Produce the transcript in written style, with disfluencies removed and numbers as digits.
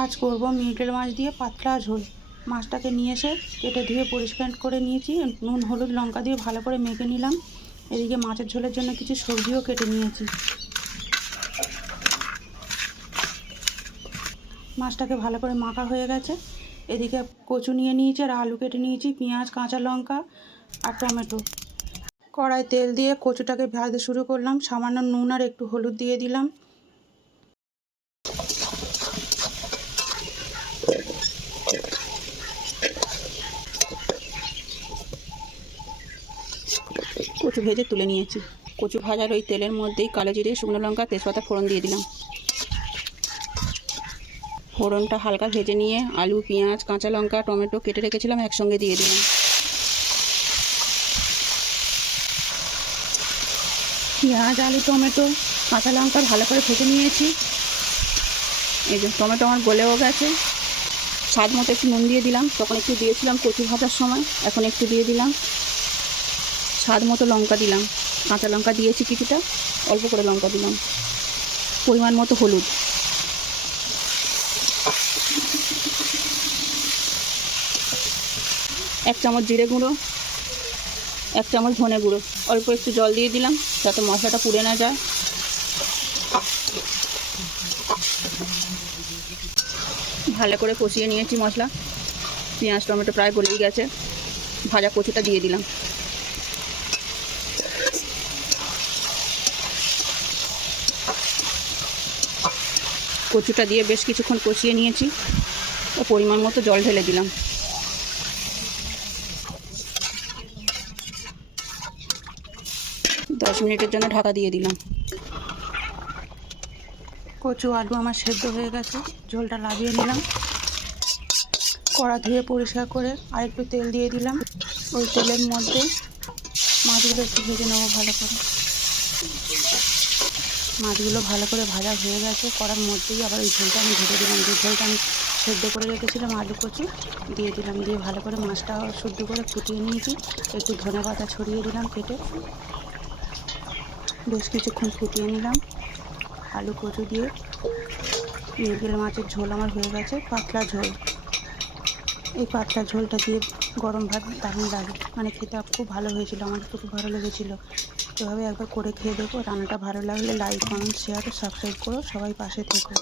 আজ করব মৃগেল মাছ দিয়ে পাতলা ঝোল। মাছটাকে নিয়ে এসে কেটে ধুয়ে পরিষ্কার করে নিয়েছি, নুন হলুদ লঙ্কা দিয়ে ভালো করে মেখে নিলাম। এদিকে মাছের ঝোলের জন্য কিছু সবজিও কেটে নিয়েছি। মাছটাকে ভালো করে মাখা হয়ে গেছে। এদিকে কচু নিয়ে নিয়েছি আর আলু কেটে নিয়েছি, পেঁয়াজ কাঁচা লঙ্কা আর টমেটো। কড়াই তেল দিয়ে কচুটাকে ভাজতে শুরু করলাম। সামান্য নুন আর একটু হলুদ দিয়ে দিলাম। কচু ভেজে তুলে নিয়েছি। কচু ভাজার ওই তেলের মধ্যেই কালো জিরে শুকনো লঙ্কা তেজপাতা ফোড়ন দিয়ে দিলাম। ফোড়নটা হালকা ভেজে নিয়ে আলু পেঁয়াজ কাঁচা লঙ্কা টমেটো কেটে রেখেছিলাম একসঙ্গে দিয়ে দিলাম। পেঁয়াজ আলু টমেটো কাঁচা লঙ্কা ভালো করে ভেজে নিয়েছি। এই যে টমেটো আমার গলেও গেছে। স্বাদ মতো একটু নুন দিয়ে দিলাম, তখন একটু দিয়েছিলাম কচু ভাজার সময়, এখন একটু দিয়ে দিলাম। স্বাদ মতো লঙ্কা দিলাম, কাঁচা লঙ্কা দিয়েছি কিছুটা, অল্প করে লঙ্কা দিলাম। পরিমাণ মতো হলুদ, এক চামচ জিরে গুঁড়ো, এক চামচ ধনে গুঁড়ো, অল্প একটু জল দিয়ে দিলাম যাতে মশলাটা পুড়ে না যায়। ভালো করে কষিয়ে নিয়েছি মশলা। পেঁয়াজ টমেটো প্রায় গলেই গেছে। ভাজা কচুটা দিয়ে দিলাম। কচুটা দিয়ে বেশ কিছুক্ষণ কষিয়ে নিয়েছি ও পরিমাণ মতো জল ঢেলে দিলাম। দশ মিনিটের জন্য ঢাকা দিয়ে দিলাম। কচু আলু আমার সেদ্ধ হয়ে গেছে, ঝোলটা লাগিয়ে নিলাম। কড়া ধুয়ে পরিষ্কার করে আর একটু তেল দিয়ে দিলাম। ওই তেলের মধ্যে মাছগুলো একটু ভেজে নেবো ভালো করে। মাছগুলো ভালো করে ভাজা হয়ে গেছে। কড়ার মধ্যেই আবার ওই ঝোলটা আমি ঢেলে দিলাম। যে ঝোলটা আমি সেদ্ধ করে রেখেছিলাম আলু কচু দিয়ে দিলাম। দিয়ে ভালো করে মাছটা শুদ্ধ করে ফুটিয়ে নিয়েছি। একটু ধনেপাতা ছড়িয়ে দিলাম কেটে। বেশ কিছুক্ষণ ফুটিয়ে নিলাম। আলু কচু দিয়ে মৃগেল মাছের ঝোল আমার হয়ে গেছে, পাতলা ঝোল। এই পাতলা ঝোলটা দিয়ে গরম ভাত দারুণ লাগে, মানে খেতে খুব ভালো হয়েছিল, আমার তো খুব ভালো লেগেছিলো। এভাবে একবার করে খেয়ে দেখো। রান্নাটা ভালো লাগলে লাইক কমেন্ট শেয়ার সাবস্ক্রাইব করো। সবাই পাশে থেকো।